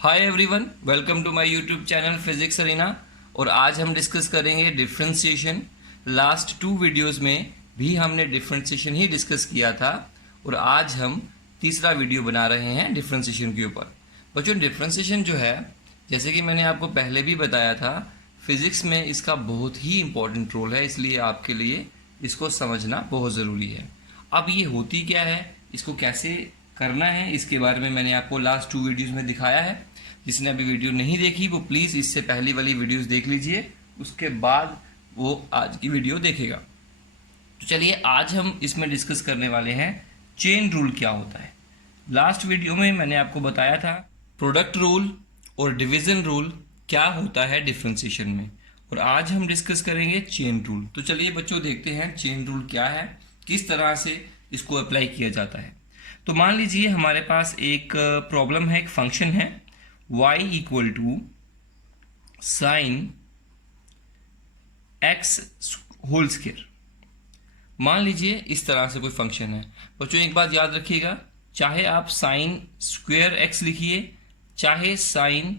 Hi everyone, welcome to my YouTube channel physics arena. और आज हम डिस्कस करेंगे डिफरेंशिएशन। लास्ट 2 वीडियोस में भी हमने डिफरेंशिएशन ही डिस्कस किया था और आज हम तीसरा वीडियो बना रहे हैं डिफरेंशिएशन के ऊपर। बच्चों, डिफरेंशिएशन जो है, जैसे कि मैंने आपको पहले भी बताया था, फिजिक्स में इसका बहुत ही इम्पोर्टेंट रोल है, इसलिए आपके लिए इसको समझना बहुत ज़रूरी है। अब ये होती क्या है, इसको कैसे करना है, इसके बारे में मैंने आपको लास्ट 2 वीडियोस में दिखाया है। जिसने अभी वीडियो नहीं देखी वो प्लीज़ इससे पहली वाली वीडियोस देख लीजिए, उसके बाद वो आज की वीडियो देखेगा। तो चलिए आज हम इसमें डिस्कस करने वाले हैं चेन रूल क्या होता है। लास्ट वीडियो में मैंने आपको बताया था प्रोडक्ट रूल और डिवीजन रूल क्या होता है डिफरेंशिएशन में, और आज हम डिस्कस करेंगे चेन रूल। तो चलिए बच्चों देखते हैं चेन रूल क्या है, किस तरह से इसको अप्लाई किया जाता है। तो मान लीजिए हमारे पास एक प्रॉब्लम है, एक फंक्शन है y equal to sine x whole square. मान लीजिए इस तरह से कोई फंक्शन है। बच्चों एक बात याद रखिएगा, चाहे आप साइन स्क्वायर x लिखिए चाहे साइन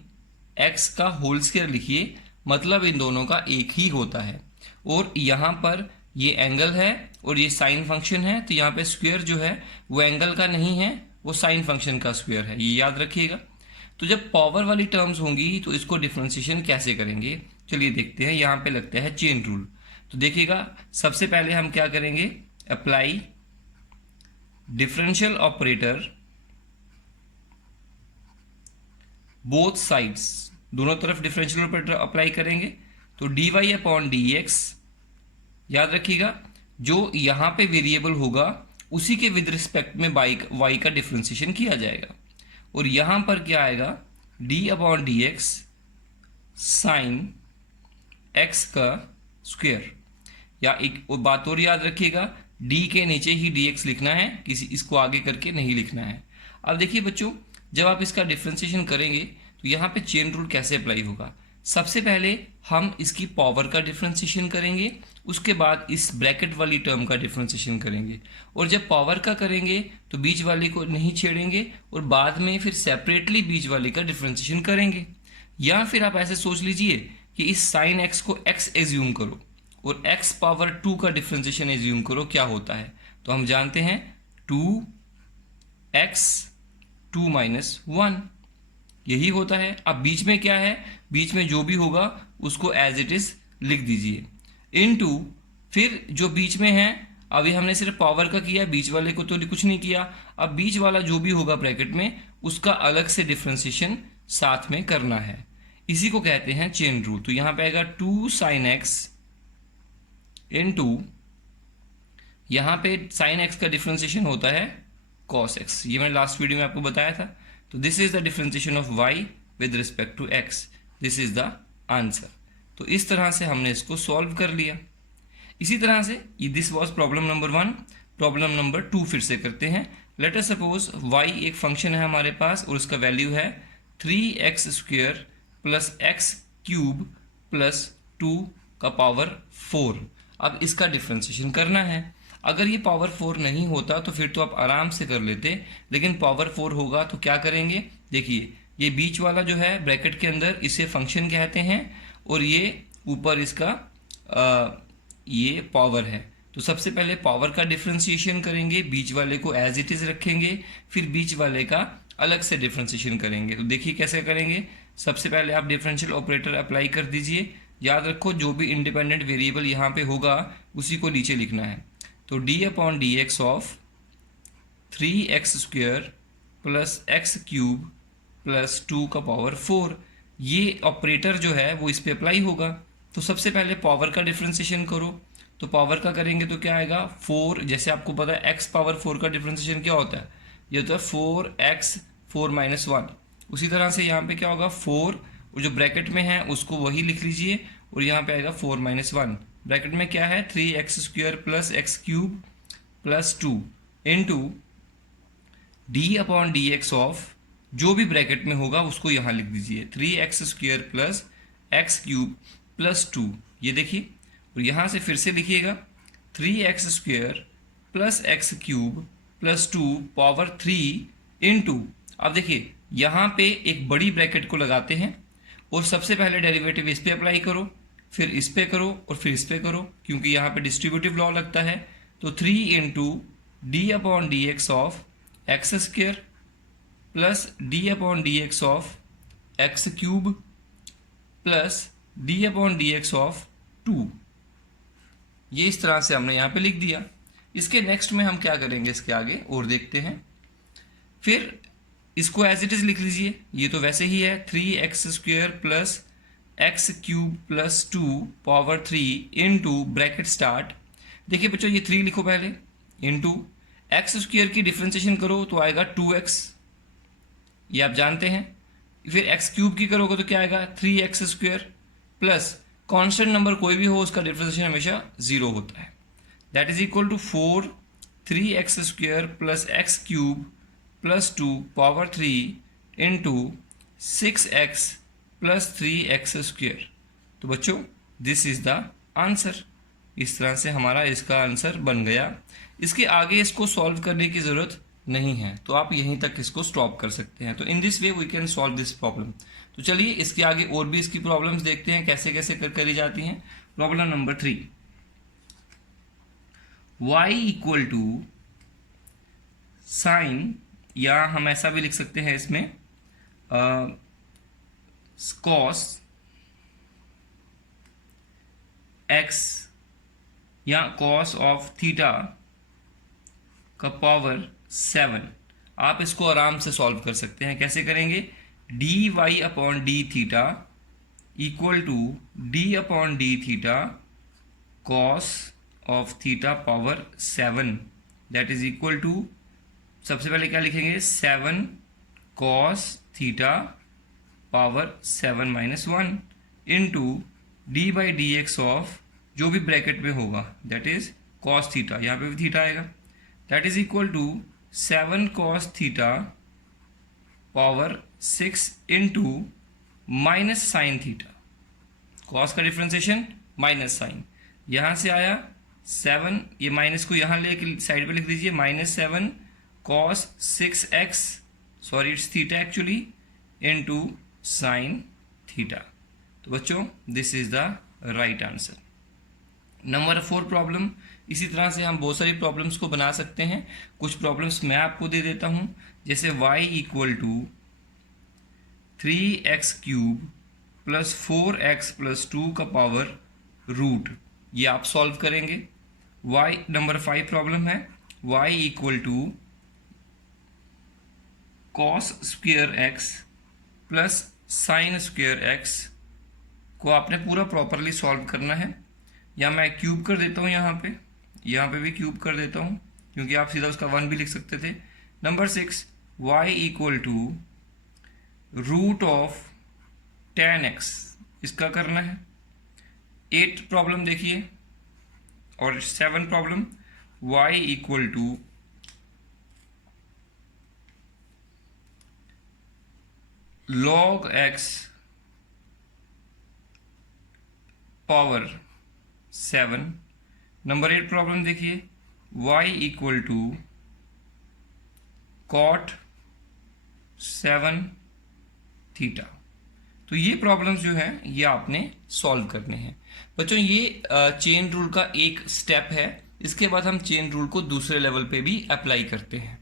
x का होल स्क्वायर लिखिए, मतलब इन दोनों का एक ही होता है। और यहाँ पर ये एंगल है और ये साइन फंक्शन है, तो यहाँ पे स्क्वायर जो है वो एंगल का नहीं है, वो साइन फंक्शन का स्क्वायर है, ये याद रखिएगा। तो जब पावर वाली टर्म्स होंगी तो इसको डिफरेंशिएशन कैसे करेंगे, चलिए देखते हैं। यहाँ पे लगता है चेन रूल। तो देखिएगा, सबसे पहले हम क्या करेंगे, apply differential operator both sides, दोनों तरफ डिफरेंशियल ऑपरेटर अप्लाई करेंगे। तो dy अपॉन dx, याद रखिएगा जो यहाँ पे वेरिएबल होगा उसी के विद रिस्पेक्ट में y का डिफरेंशिएशन किया जाएगा। और यहाँ पर क्या आएगा, d upon d x sine x का स्क्वायर। या एक और बात और याद रखिएगा, d के नीचे ही dx लिखना है, किसी इसको आगे करके नहीं लिखना है। अब देखिए बच्चों, जब आप इसका डिफरेंशिएशन करेंगे तो यहाँ पे चेन रूल कैसे अप्लाई होगा। सबसे पहले हम इसकी पावर का डिफरेंशिएशन करेंगे, उसके बाद इस ब्रैकेट वाली टर्म का डिफरेंशिएशन करेंगे। और जब पावर का करेंगे तो बीच वाले को नहीं छेड़ेंगे और बाद में फिर सेपरेटली बीच वाले का डिफरेंशिएशन करेंगे। या फिर आप ऐसे सोच लीजिए कि इस साइन एक्स को x एज्यूम करो और x पावर 2 का डिफरेंशिएशन एज्यूम करो, क्या होता है। तो हम जानते हैं 2x 2 माइनस 1, यही होता है। अब बीच में क्या है, बीच में जो भी होगा उसको एज इट इज लिख दीजिए, इनटू फिर जो बीच में है, अभी हमने सिर्फ पावर का किया, बीच वाले को तो कुछ नहीं किया। अब बीच वाला जो भी होगा ब्रैकेट में उसका अलग से डिफरेंशिएशन साथ में करना है, इसी को कहते हैं चेन रूल। तो यहां पे आएगा 2 साइन एक्स इनटू, यहां पे साइन एक्स का डिफरेंशिएशन होता है कॉस एक्स, ये मैंने लास्ट वीडियो में आपको बताया था। तो this is the differentiation of y with respect to x, this is the answer. तो इस तरह से हमने इसको सॉल्व कर लिया। इसी तरह से this was problem number 1। Problem number 2 फिर से करते हैं। लेट अस सपोज y एक फंक्शन है हमारे पास और उसका वैल्यू है 3x square plus x cube plus 2 का पावर 4। अब इसका डिफरेंशिएशन करना है। अगर ये पावर 4 नहीं होता तो फिर तो आप आराम से कर लेते, लेकिन पावर 4 होगा तो क्या करेंगे, देखिए ये बीच वाला जो है ब्रैकेट के अंदर इसे फंक्शन कहते हैं और ये ऊपर इसका ये पावर है। तो सबसे पहले पावर का डिफरेंशिएशन करेंगे, बीच वाले को एज इट इज रखेंगे, फिर बीच वाले का अलग से डिफरेंशिएशन करेंगे। तो देखिए कैसे करेंगे। सबसे पहले आप डिफरेंशियल ऑपरेटर अप्लाई कर दीजिए। याद रखो जो भी इंडिपेंडेंट वेरिएबल यहाँ पे होगा उसी को नीचे लिखना है। तो d upon d x of 3x square plus x cube plus 2 का पावर 4, ये ऑपरेटर जो है वो इस पे अप्लाई होगा। तो सबसे पहले पावर का डिफरेंशिएशन करो। तो पावर का करेंगे तो क्या आएगा 4, जैसे आपको पता है x पावर 4 का डिफरेंशिएशन क्या होता है, ये होता है 4x 4 माइनस 1। उसी तरह से यहाँ पे क्या होगा 4, और जो ब्रैकेट में है उसको वही लिख लीजिए और यहाँ पे आएगा 4 माइनस 1। ब्रैकेट में क्या है 3x square plus x cube plus 2 into D upon d x of, जो भी ब्रैकेट में होगा उसको यहाँ लिख दीजिए 3x square plus x cube plus 2, ये देखिए। और यहाँ से फिर से लिखिएगा 3x square plus x cube plus 2 power 3 into, अब देखिए यहाँ पे एक बड़ी ब्रैकेट को लगाते हैं और सबसे पहले डेरिवेटिव इस पे अप्लाई करो, फिर इस पे करो और फिर इस पे करो, क्योंकि यहाँ पे डिस्ट्रीब्यूटिव लॉ लगता है। तो 3 into D upon d x of x square plus D upon d x of x cube plus D upon d x of 2, ये इस तरह से हमने यहाँ पे लिख दिया। इसके नेक्स्ट में हम क्या करेंगे, इसके आगे और देखते हैं। फिर इसको एज इट इज लिख लीजिए, ये तो वैसे ही है 3x square plus x cube plus 2 power 3 into bracket start. देखिए बच्चों ये 3 लिखो पहले, इंटू एक्स स्क्वेयर की डिफ्रेंशिएशन करो तो आएगा 2x, ये आप जानते हैं। फिर एक्स क्यूब की करोगे तो क्या आएगा 3x square plus constant number कोई भी हो उसका डिफ्रेंशिएशन हमेशा 0 होता है, that is equal to 4 3x square plus x cube plus 2 power 3 into 6x plus 3x square. तो बच्चों दिस इज द आंसर। इस तरह से हमारा इसका आंसर बन गया। इसके आगे इसको सॉल्व करने की ज़रूरत नहीं है, तो आप यहीं तक इसको स्टॉप कर सकते हैं। तो in this way we can solve this problem. तो चलिए इसके आगे और भी इसकी प्रॉब्लम्स देखते हैं कैसे कैसे करी जाती हैं। Problem number 3, y equal to sine, या हम ऐसा भी लिख सकते हैं इसमें कॉस x या कॉस ऑफ थीटा का पावर 7। आप इसको आराम से सॉल्व कर सकते हैं। कैसे करेंगे, d y upon d theta equal to d upon d theta cos of theta power 7, that is equal to, सबसे पहले क्या लिखेंगे 7 cos theta power 7 minus 1 into d by d x of जो भी ब्रैकेट में होगा दैट इज कॉस थीटा, यहाँ पे भी थीटा आएगा, that is equal to 7 cos theta power 6 into minus sine theta, cos का डिफ्रेंसिएशन माइनस साइन, यहाँ से आया 7, ये माइनस को यहाँ लेके साइड पे लिख दीजिए, -7 cos 6x, sorry it's theta actually, into sine theta. तो बच्चों this is the right answer. Number 4 problem, इसी तरह से हम बहुत सारी प्रॉब्लम्स को बना सकते हैं। कुछ प्रॉब्लम्स मैं आपको दे देता हूं, जैसे y equal to 3x cube plus 4x plus 2 का पावर रूट, ये आप सॉल्व करेंगे। y नंबर 5 प्रॉब्लम है, y equal to cos square x plus sine square x को आपने पूरा प्रॉपरली सॉल्व करना है। या मैं क्यूब कर देता हूँ, यहाँ पे भी क्यूब कर देता हूँ, क्योंकि आप सीधा उसका 1 भी लिख सकते थे। Number 6, y equal to root of 10x, इसका करना है। 8 प्रॉब्लम देखिए, और 7 problem, y equal to log x power 7। Number 8 problem देखिए, y equal to cot 7 theta. तो ये प्रॉब्लम्स जो हैं ये आपने सॉल्व करने हैं। बच्चों ये चेन रूल का एक स्टेप है, इसके बाद हम चेन रूल को दूसरे लेवल पे भी अप्लाई करते हैं।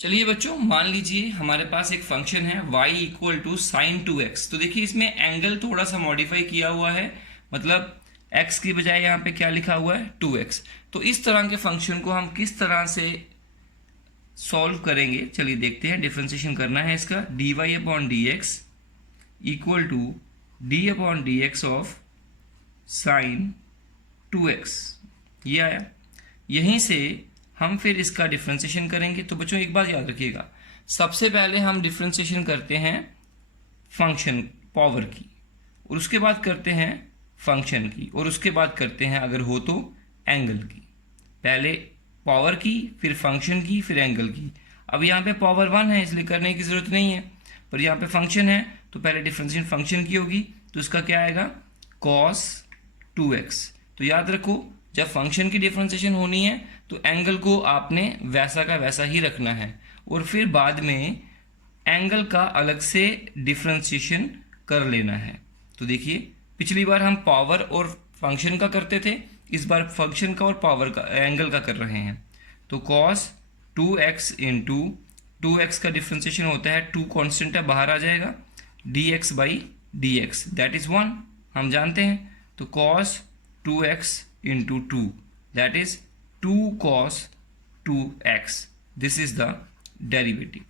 चलिए बच्चों, मान लीजिए हमारे पास एक फंक्शन है y equal to sign 2x। तो देखिए इसमें एंगल थोड़ा सा मॉडिफाई किया हुआ है, मतलब x की बजाय यहाँ पे क्या लिखा हुआ है 2x। तो इस तरह के फंक्शन को हम किस तरह से सॉल्व करेंगे, चलिए देखते हैं। डिफरेंशिएशन करना है इसका, d y upon d x equal to d upon d x of sine 2x, ये आया। यहीं से हम फिर इसका डिफरेंशिएशन करेंगे। तो बच्चों एक बात याद रखिएगा, सबसे पहले हम डिफरेंशिएशन करते हैं फंक्शन पावर की, और उसके बाद करते हैं फंक्शन की, और उसके बाद करते हैं अगर हो तो एंगल की। पहले पावर की, फिर फंक्शन की, फिर एंगल की। अब यहाँ पे पावर 1 है इसलिए करने की ज़रूरत नहीं है, पर यहाँ पे फंक्शन है तो पहले डिफरेंशिएशन फंक्शन की होगी, तो इसका क्या आएगा cos 2x। तो याद रखो जब फंक्शन की डिफरेंशिएशन होनी है तो एंगल को आपने वैसा का वैसा ही रखना है, और फिर बाद में एंगल का अलग से डिफ्रेंशिएशन कर लेना है। तो देखिए पिछली बार हम पावर और फंक्शन का करते थे, इस बार फंक्शन का और पावर का एंगल का कर रहे हैं। तो कॉस 2x इंटू 2x का डिफ्रेंशिएशन होता है, 2 कांस्टेंट है बाहर आ जाएगा, dx by dx that is 1 हम जानते हैं। तो cos 2x into 2 that is 2 cos 2x, this is the derivative.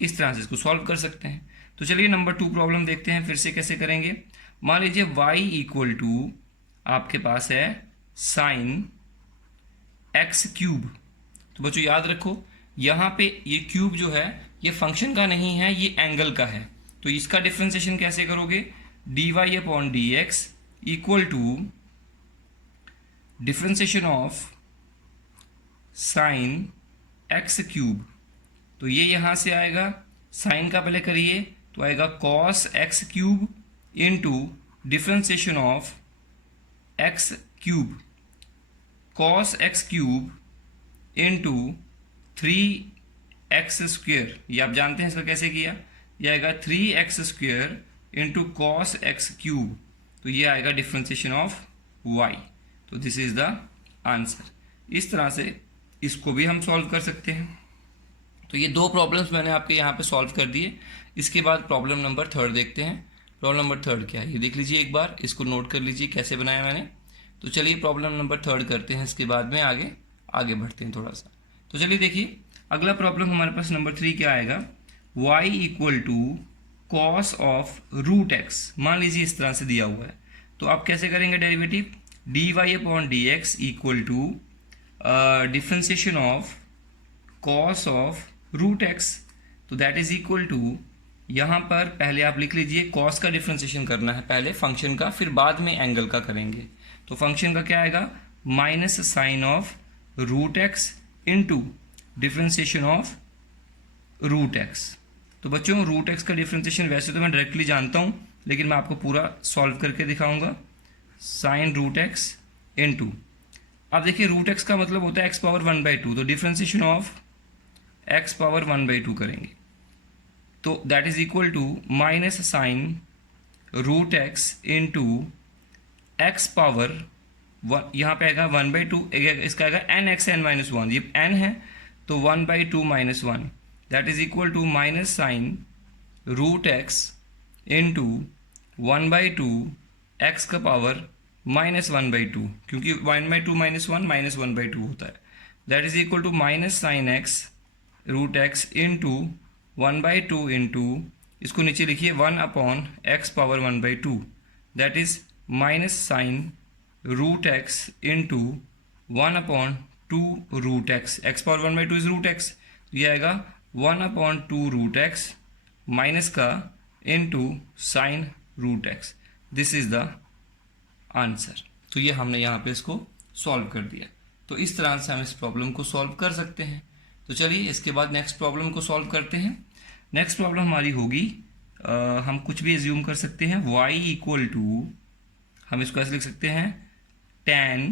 इस तरह से इसको सॉल्व कर सकते हैं। तो चलिए नंबर 2 प्रॉब्लम देखते हैं फिर से कैसे करेंगे। मान लीजिए y इक्वल टू आपके पास है साइन x क्यूब। तो बच्चों याद रखो यहाँ पे ये क्यूब जो है ये फंक्शन का नहीं है, ये एंगल का है। तो इसका डिफ्रेंशिएशन कैसे करोगे, dy upon dx equal to differentiation of sine x cube. तो ये यहाँ से आएगा, साइन का पहले करिए तो आएगा cos x cube into differentiation of x cube, cos x cube into 3x square. ये आप जानते हैं इसका कैसे किया, ये आएगा 3x square into cos x cube. तो ये आएगा डिफ्रेंशिएशन ऑफ y। तो दिस इज द आंसर। इस तरह से इसको भी हम सॉल्व कर सकते हैं। तो ये 2 प्रॉब्लम्स मैंने आपके यहाँ पे सॉल्व कर दिए। इसके बाद प्रॉब्लम नंबर 3 देखते हैं। प्रॉब्लम नंबर 3 क्या है ये देख लीजिए, एक बार इसको नोट कर लीजिए कैसे बनाया मैंने। तो चलिए प्रॉब्लम नंबर 3 करते हैं, इसके बाद में आगे बढ़ते हैं थोड़ा सा। तो चलिए देखिए अगला प्रॉब्लम हमारे पास नंबर 3 क्या आएगा, y equal to cos of root x. मान लीजिए इस तरह से दिया हुआ है, तो आप कैसे करेंगे derivative, dy upon dx equal to differentiation of cos of root x. तो दैट इज इक्वल टू, यहाँ पर पहले आप लिख लीजिए कॉस का डिफ्रेंशिएशन करना है पहले फंक्शन का, फिर बाद में एंगल का करेंगे। तो फंक्शन का क्या आएगा, minus sine of root x into differentiation of root x. तो बच्चों रूट एक्स का डिफ्रेंशिएशन वैसे तो मैं डायरेक्टली जानता हूँ, लेकिन मैं आपको पूरा सॉल्व करके दिखाऊंगा। साइन रूट एक्स इंटू, अब देखिए रूट एक्स का मतलब होता है एक्स पावर 1/2, तो डिफ्रेंशिएशन ऑफ एक्स पावर 1/2 करेंगे। तो that is equal to minus sine root x into x power यहाँ पे आएगा 1/2, इसका आएगा एन एक्स एन माइनस 1, ये एन है तो 1/2 minus 1 that is equal to minus sine root x into 1/2 x का पावर माइनस 1/2, क्योंकि 1/2 माइनस 1 माइनस 1/2 होता है। That is equal to minus sine x root x into 1/2 into, इसको नीचे लिखिए 1 upon x power 1/2 that is minus sine root x into 1 upon 2 root x, x power 1/2 is root x, ये आएगा 1 upon 2 root x minus का into sine root x. This is the answer. तो ये हमने यहाँ पे इसको सॉल्व कर दिया। तो इस तरह से हम इस प्रॉब्लम को सॉल्व कर सकते हैं। तो चलिए इसके बाद नेक्स्ट प्रॉब्लम को सॉल्व करते हैं। नेक्स्ट प्रॉब्लम हमारी होगी, हम कुछ भी एज्यूम कर सकते हैं, y इक्वल टू, हम इसको ऐसे लिख सकते हैं tan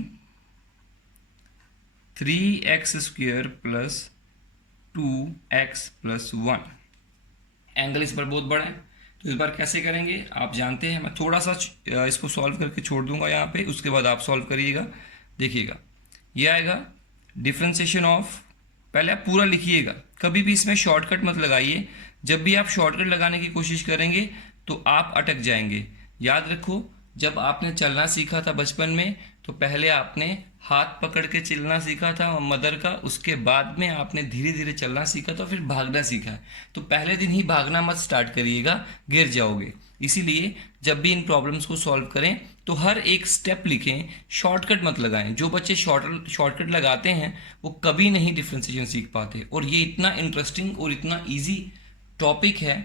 3x square plus 2x plus 1। Angle इस पर बहुत बड़ा है, तो इस बार कैसे करेंगे आप जानते हैं। मैं थोड़ा सा इसको सॉल्व करके छोड़ दूंगा यहाँ पे, उसके बाद आप सॉल्व करिएगा। देखिएगा ये आएगा डिफ्रेंशिएशन ऑफ, पहले आप पूरा लिखिएगा, कभी भी इसमें शॉर्टकट मत लगाइए। जब भी आप शॉर्टकट लगाने की कोशिश करेंगे तो आप अटक जाएंगे। याद रखो जब आपने चलना सीखा था बचपन में, तो पहले आपने हाथ पकड़ के चलना सीखा था मदर का, उसके बाद में आपने धीरे धीरे चलना सीखा था, फिर भागना सीखा। तो पहले दिन ही भागना मत स्टार्ट करिएगा, गिर जाओगे। इसीलिए जब भी इन प्रॉब्लम्स को सॉल्व करें तो हर एक स्टेप लिखें, शॉर्टकट मत लगाएं। जो बच्चे शॉर्टकट लगाते हैं वो कभी नहीं डिफ्रेंशिएशन सीख पाते। और ये इतना इंटरेस्टिंग और इतना ईजी टॉपिक है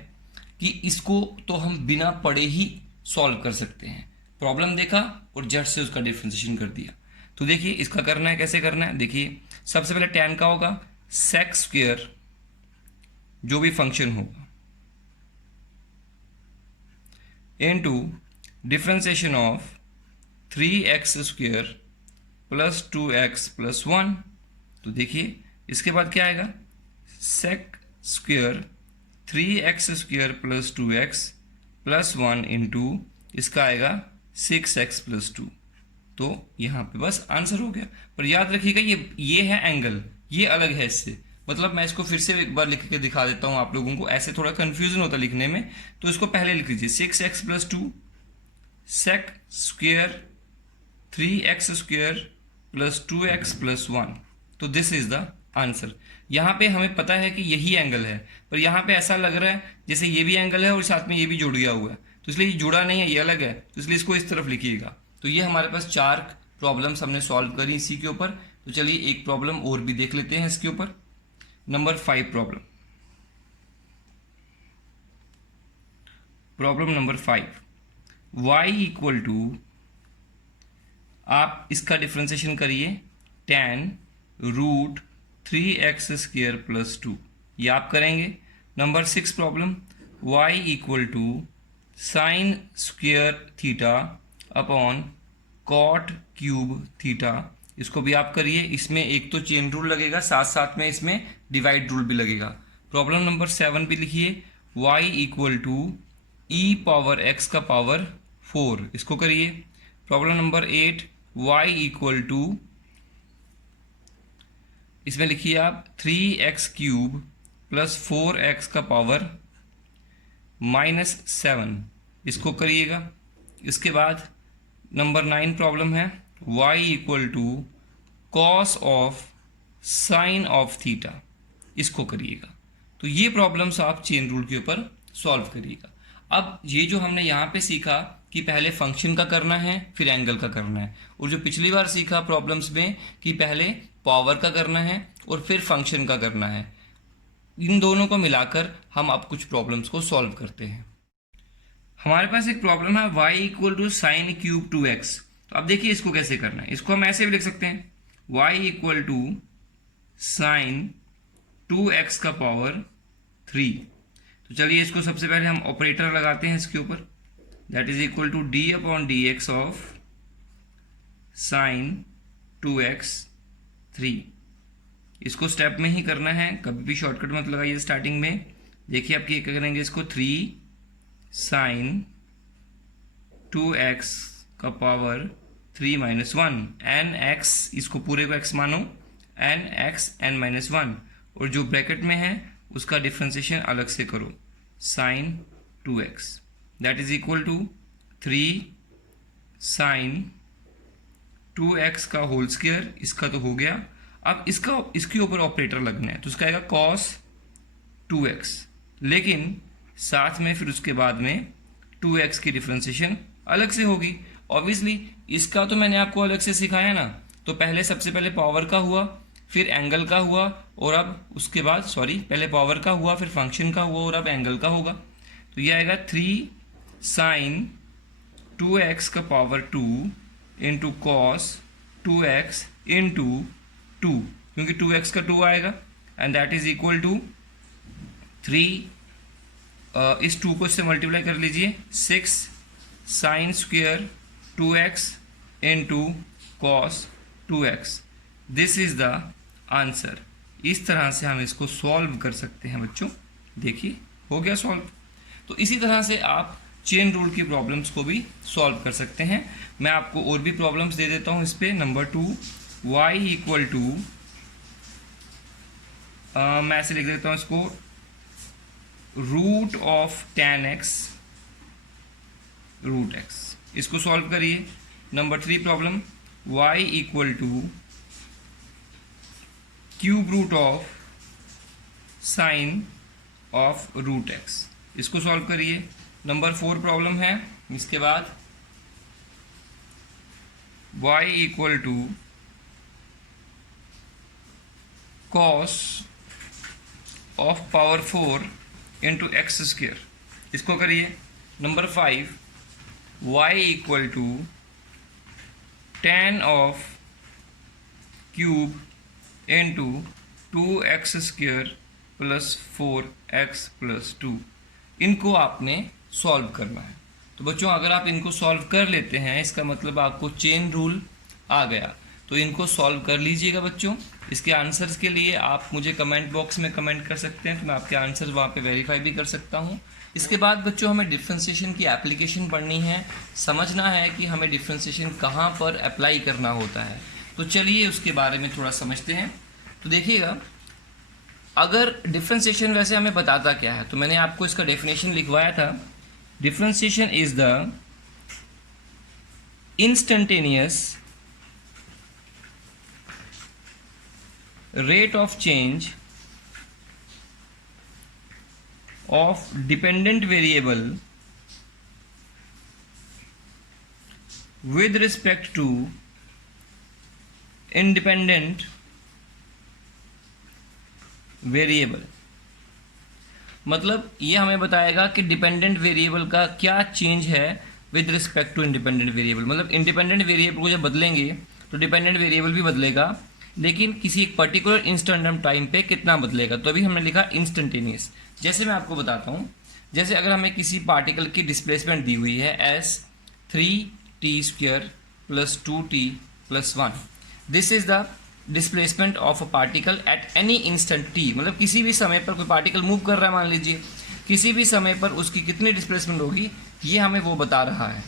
कि इसको तो हम बिना पढ़े ही सॉल्व कर सकते हैं। प्रॉब्लम देखा और झट से उसका डिफ्रेंशिएशन कर दिया। तो देखिए इसका करना है, कैसे करना है, देखिए सबसे पहले tan का होगा sec स्क्वेयर, जो भी फंक्शन होगा, into differentiation of 3x square plus 2x plus 1। तो देखिए इसके बाद क्या आएगा, sec square 3x² plus 2x plus 1 into इसका आएगा 6x+2। तो यहाँ पे बस आंसर हो गया। पर याद रखिएगा ये है एंगल, ये अलग है इससे। मतलब मैं इसको फिर से एक बार लिख के दिखा देता हूँ आप लोगों को, ऐसे थोड़ा कंफ्यूजन होता लिखने में। तो इसको पहले लिख लीजिए 6x+2 sec square 3x² plus 2x plus 1। तो दिस इज द आंसर। यहाँ पे हमें पता है कि यही एंगल है, पर यहाँ पे ऐसा लग रहा है जैसे ये भी एंगल है और साथ में ये भी जुड़ गया हुआ है, तो इसलिए ये जुड़ा नहीं है, ये अलग है, तो इसलिए इसको इस तरफ लिखिएगा। तो ये हमारे पास 4 प्रॉब्लम्स हमने सॉल्व करी इसी के ऊपर। तो चलिए एक प्रॉब्लम और भी देख लेते हैं इसके ऊपर। Number 5 problem number 5, y equal to, आप इसका डिफ्रेंसिएशन करिए tan रूट 3x² प्लस 2, ये आप करेंगे। Number 6 problem, y equal to sine square theta upon cot cube theta, इसको भी आप करिए। इसमें एक तो चेन रूल लगेगा, साथ साथ में इसमें डिवाइड रूल भी लगेगा। प्रॉब्लम नंबर 7 पे लिखिए y इक्वल टू e⁻x का पावर 4, इसको करिए। Problem number 8, y equal to, इसमें लिखिए आप 3x³ प्लस 4x का पावर -7, इसको करिएगा। इसके बाद नंबर 9 प्रॉब्लम है y equal to cos of sine of theta, इसको करिएगा। तो ये प्रॉब्लम्स आप चेन रूल के ऊपर सॉल्व करिएगा। अब ये जो हमने यहाँ पे सीखा कि पहले फंक्शन का करना है फिर एंगल का करना है, और जो पिछली बार सीखा प्रॉब्लम्स में कि पहले पावर का करना है और फिर फंक्शन का करना है, इन दोनों को मिलाकर हम अब कुछ प्रॉब्लम्स को सॉल्व करते हैं। हमारे पास एक प्रॉब्लम है y equal to sine cube 2x। तो अब देखिए इसको कैसे करना है। इसको हम ऐसे भी लिख सकते हैं y equal to sign 2x का पावर 3। तो चलिए इसको सबसे पहले हम ऑपरेटर लगाते हैं इसके ऊपर, that is equal to d/dx of sine 2x 3। इसको स्टेप में ही करना है, कभी भी शॉर्टकट मत लगाइए स्टार्टिंग में। देखिए आप क्या करेंगे, इसको 3 साइन 2x का पावर 3 - 1 nx, इसको पूरे को x मानो, nx n-1, और जो ब्रैकेट में है उसका डिफ्रेंसिएशन अलग से करो, sine 2x that is equal to 3 sine 2x का होल स्क्वायर, इसका तो हो गया। अब इसके ऊपर ऑपरेटर लगना है, तो उसका आएगा cos 2x, लेकिन साथ में फिर उसके बाद में 2x की डिफ्रेंसिएशन अलग से होगी। ऑब्वियसली इसका तो मैंने आपको अलग से सिखाया ना, तो पहले सबसे पहले पावर का हुआ, फिर एंगल का हुआ, और अब उसके बाद पहले पावर का हुआ, फिर फंक्शन का हुआ, और अब एंगल का होगा। तो ये आएगा 3 साइन 2x का power 2 into cos 2x into 2, क्योंकि 2x का 2 आएगा, and that is equal to 3, इस 2 को इससे मल्टीप्लाई कर लीजिए, 6 sine square 2x into cos 2x। This is the answer. इस तरह से हम इसको सॉल्व कर सकते हैं बच्चों। देखिए हो गया सॉल्व। तो इसी तरह से आप चेन रूल की प्रॉब्लम्स को भी सॉल्व कर सकते हैं। मैं आपको और भी प्रॉब्लम्स दे देता हूं इस पे। नंबर 2, y इक्वल टू, मैं ऐसे लिख देता हूं इसको, root of tan x root x, इसको सॉल्व करिए। Number 3 problem, y equal to cube root of sine of root x, इसको सॉल्व करिए। नंबर 4 प्रॉब्लम है इसके बाद, y equal to cos of power 4 into x square, इसको करिए। Number 5, y equal to tan of cube into 2x² plus 4x plus 2, इनको आपने solve करना है। तो बच्चों अगर आप इनको सॉल्व कर लेते हैं, इसका मतलब आपको चेन रूल आ गया। तो इनको सॉल्व कर लीजिएगा बच्चों। इसके आंसर्स के लिए आप मुझे कमेंट बॉक्स में कमेंट कर सकते हैं, तो मैं आपके आंसर वहाँ पे वेरीफाई भी कर सकता हूँ। इसके बाद बच्चों हमें डिफ्रेंशिएशन की एप्लीकेशन पढ़नी है, समझना है कि हमें डिफ्रेंशिएशन कहाँ पर अप्लाई करना होता है। तो चलिए उसके बारे में थोड़ा समझते हैं। तो देखिएगा, अगर डिफ्रेंशिएशन वैसे हमें बताता क्या है, तो मैंने आपको इसका डेफिनेशन लिखवाया था। Differentiation is the instantaneous rate of change of dependent variable with respect to independent variable. मतलब ये हमें बताएगा कि डिपेंडेंट वेरिएबल का क्या चेंज है with respect to independent variable. मतलब इंडिपेंडेंट वेरिएबल को जब बदलेंगे तो डिपेंडेंट वेरिएबल भी बदलेगा, लेकिन किसी एक पर्टिकुलर इंस्टेंट टाइम पे कितना बदलेगा। तो अभी हमने लिखा इंस्टेंटेनियस। जैसे मैं आपको बताता हूँ, जैसे अगर हमें किसी पार्टिकल की डिस्प्लेसमेंट दी हुई है S 3t² + 2t + 1, this is the displacement of a particle at any instant t। मतलब किसी भी समय पर कोई पार्टिकल मूव कर रहा है, मान लीजिए, किसी भी समय पर उसकी कितनी डिस्प्लेसमेंट होगी, ये हमें वो बता रहा है।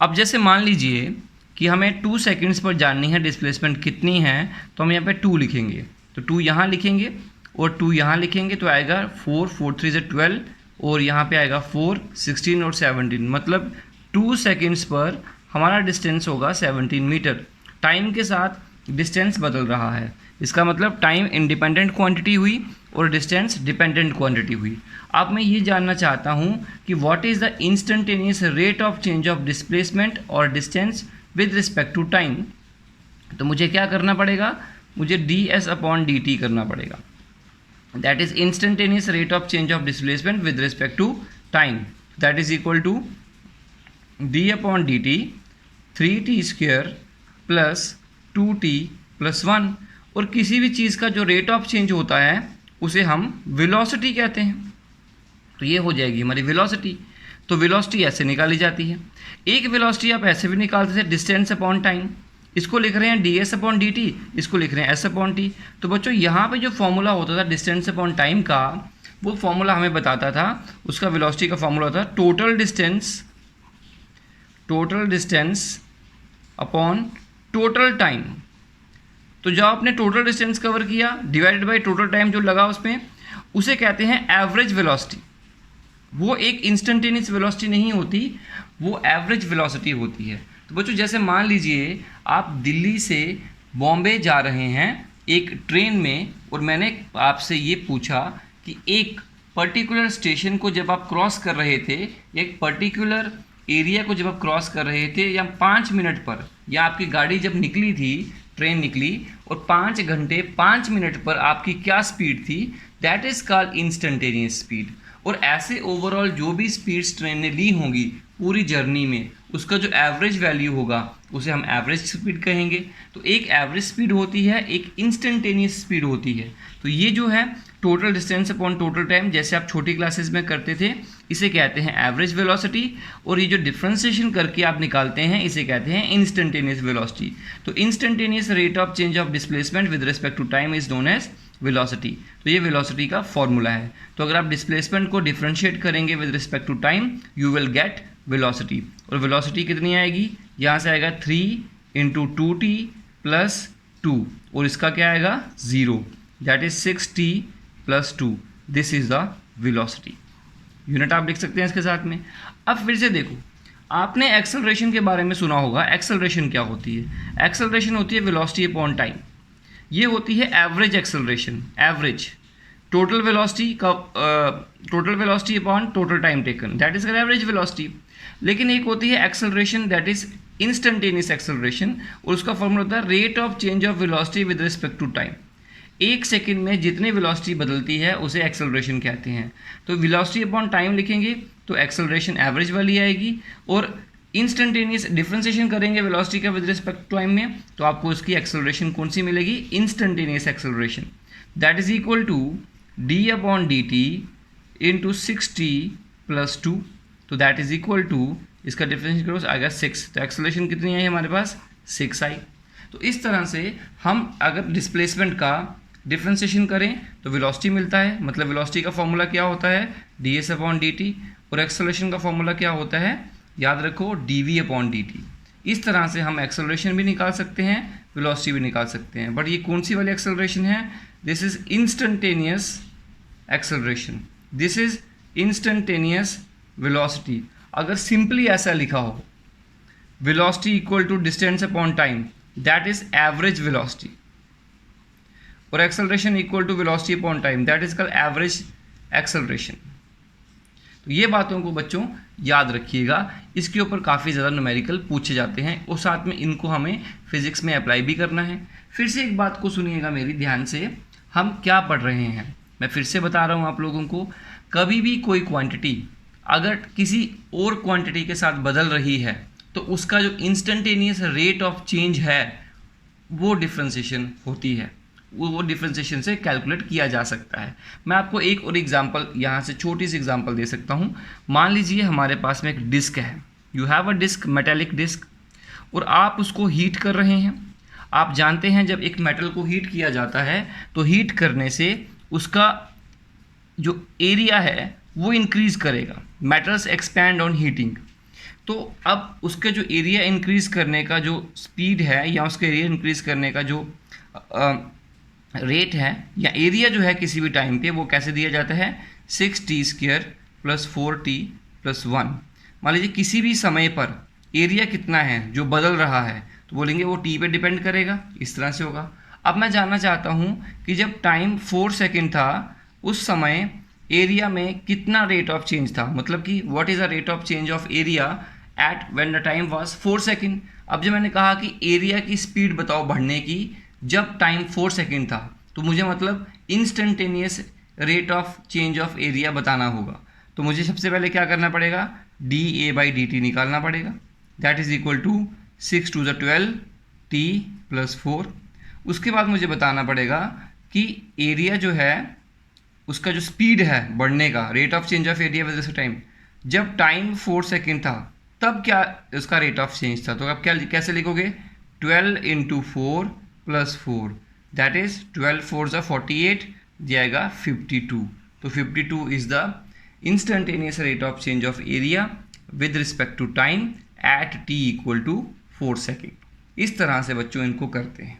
अब जैसे मान लीजिए कि हमें 2 सेकंड्स पर जाननी है डिस्प्लेसमेंट कितनी है, तो हम यहाँ पे 2 लिखेंगे, तो 2 यहाँ लिखेंगे और 2 यहाँ लिखेंगे, तो आएगा 4, 4 3 = 12, और यहाँ पे आएगा 4, 16 और 17। मतलब 2 सेकंड्स पर हमारा डिस्टेंस होगा 17 मीटर। टाइम के साथ डिस्टेंस बदल रहा है, इसका मतलब टाइम इंडिपेंडेंट क्वांटिटी हुई और डिस्टेंस डिपेंडेंट क्वांटिटी हुई। अब मैं ये जानना चाहता हूँ कि what is the instantaneous rate of change of displacement और distance with respect to time. तो मुझे क्या करना पड़ेगा, मुझे ds/dt करना पड़ेगा। That is instantaneous rate of change of displacement with respect to time. That is equal to d/dt 3t² + 2t + 1। और किसी भी चीज़ का जो रेट ऑफ चेंज होता है उसे हम वेलोसिटी कहते हैं। तो ये हो जाएगी हमारी वेलोसिटी। तो वेलोसिटी ऐसे निकाली जाती है। एक वेलोसिटी आप ऐसे भी निकालते थे, डिस्टेंस अपॉन टाइम। इसको लिख रहे हैं ds/dt, इसको लिख रहे हैं s/t। तो बच्चों यहाँ पे जो फॉर्मूला होता था डिस्टेंस अपॉन टाइम का, वो फॉर्मूला हमें बताता था, उसका वेलोसिटी का फॉर्मूला होता था total distance upon total time. तो जब आपने टोटल डिस्टेंस कवर किया डिवाइडेड बाई टोटल टाइम जो लगा उसमें, उसे कहते हैं एवरेज वेलोसिटी। वो एक इंस्टेंटेनियस वेलोसिटी नहीं होती, वो एवरेज वेलोसिटी होती है। तो बच्चों जैसे मान लीजिए आप दिल्ली से बॉम्बे जा रहे हैं एक ट्रेन में, और मैंने आपसे ये पूछा कि एक पर्टिकुलर स्टेशन को जब आप क्रॉस कर रहे थे, एक पर्टिकुलर एरिया को जब आप क्रॉस कर रहे थे, या 5 मिनट पर, या आपकी गाड़ी जब निकली थी, ट्रेन निकली, और 5 घंटे 5 मिनट पर आपकी क्या स्पीड थी, that is called instantaneous speed. और ऐसे ओवरऑल जो भी स्पीड्स ट्रेन ने ली होंगी पूरी जर्नी में, उसका जो एवरेज वैल्यू होगा उसे हम एवरेज स्पीड कहेंगे। तो एक एवरेज स्पीड होती है, एक इंस्टेंटेनियस स्पीड होती है। तो ये जो है total distance upon total time, जैसे आप छोटी क्लासेस में करते थे, इसे कहते हैं एवरेज वेलोसिटी। और ये जो डिफ्रेंशिएशन करके आप निकालते हैं, इसे कहते हैं इंस्टेंटेनियस वेलोसिटी। तो instantaneous rate of change of displacement with respect to time is known as velocity. तो ये वेलोसिटी का फॉर्मूला है। तो अगर आप डिस्प्लेसमेंट को डिफ्रेंशिएट करेंगे with respect to time, you will get velocity. और वेलोसिटी कितनी आएगी, यहाँ से आएगा 3 × 2t + 2, और इसका क्या आएगा 0, that is 6t + 2। This is the velocity. Unit आप लिख सकते हैं इसके साथ में। अब फिर से देखो, आपने एक्सेलरेशन के बारे में सुना होगा। एक्सेलरेशन क्या होती है? एक्सेलरेशन होती है वेलोसिटी अपॉन टाइम। ये होती है average acceleration, average total velocity का, total velocity upon total time taken, that is average velocity. लेकिन एक होती है acceleration, that is instantaneous acceleration, और उसका फॉर्मूला होता है rate of change of velocity with respect to time. एक सेकंड में जितनी वेलोसिटी बदलती है उसे एक्सेलरेशन कहते हैं। तो वेलोसिटी अपॉन टाइम लिखेंगे तो एक्सेलरेशन एवरेज वाली आएगी, और इंस्टेंटेनियस डिफ्रेंशिएशन करेंगे वेलोसिटी का विद रिस्पेक्ट टू टाइम में, तो आपको इसकी एक्सेलरेशन कौन सी मिलेगी, instantaneous acceleration. That is equal to d/dt × 6t + 2। तो दैट इज इक्वल टू इसका डिफरेंशिएशन करो आएगा 6, तो एक्सेलरेशन कितनी आई हमारे पास 6 आई। तो इस तरह से हम अगर डिस्प्लेसमेंट का डिफरेंशिएशन करें तो वेलोसिटी मिलता है, मतलब वेलोसिटी का फॉर्मूला क्या होता है ds/dt, और एक्सेलरेशन का फॉर्मूला क्या होता है याद रखो dv/dt। इस तरह से हम एक्सेलरेशन भी निकाल सकते हैं, वेलोसिटी भी निकाल सकते हैं। बट ये कौन सी वाली एक्सेलरेशन है, this is instantaneous acceleration, this is instantaneous velocity. अगर सिंपली ऐसा लिखा हो velocity equal to distance upon time, that is average velocity, और acceleration equal to velocity upon time, that is called average acceleration. तो ये बातों को बच्चों याद रखिएगा, इसके ऊपर काफ़ी ज़्यादा न्यूमेरिकल पूछे जाते हैं और साथ में इनको हमें फिजिक्स में अप्लाई भी करना है। फिर से एक बात को सुनिएगा मेरी ध्यान से, हम क्या पढ़ रहे हैं, मैं फिर से बता रहा हूँ आप लोगों को, कभी भी कोई क्वांटिटी अगर किसी और क्वांटिटी के साथ बदल रही है तो उसका जो इंस्टेंटेनियस रेट ऑफ चेंज है वो डिफ्रेंशिएशन होती है, वो डिफ्रेंशिएशन से कैलकुलेट किया जा सकता है। मैं आपको एक और एग्जांपल यहाँ से छोटी सी एग्जांपल दे सकता हूँ। मान लीजिए हमारे पास में एक डिस्क है, you have a disc, metallic disc, और आप उसको हीट कर रहे हैं। आप जानते हैं जब एक मेटल को हीट किया जाता है तो हीट करने से उसका जो एरिया है वो इंक्रीज़ करेगा, मेटल्स एक्सपैंड ऑन हीटिंग। तो अब उसके जो एरिया इंक्रीज़ करने का जो स्पीड है या उसके एरिया इंक्रीज़ करने का जो रेट है या एरिया जो है किसी भी टाइम पे, वो कैसे दिया जाता है 6t² + 4t + 1। मान लीजिए किसी भी समय पर एरिया कितना है जो बदल रहा है तो बोलेंगे वो t पे डिपेंड करेगा, इस तरह से होगा। अब मैं जानना चाहता हूँ कि जब टाइम 4 सेकेंड था उस समय एरिया में कितना रेट ऑफ चेंज था, मतलब कि what is the rate of change of area at when the time was 4 second. अब जब मैंने कहा कि एरिया की स्पीड बताओ बढ़ने की जब टाइम 4 सेकेंड था, तो मुझे मतलब instantaneous rate of change of area बताना होगा। तो मुझे सबसे पहले क्या करना पड़ेगा, dA/dt निकालना पड़ेगा, that is equal to 6 × 12 t + 4। उसके बाद मुझे बताना पड़ेगा कि एरिया जो है उसका जो स्पीड है बढ़ने का, rate of change of area with time, जब टाइम 4 सेकेंड था तब क्या उसका रेट ऑफ चेंज था। तो आप क्या कैसे लिखोगे, 12 × 4 + 4, दैट इज 12 4 = 48, जाएगा 52। तो 52 is the instantaneous rate of change of area with respect to time at t = 4 second. इस तरह से बच्चों इनको करते हैं।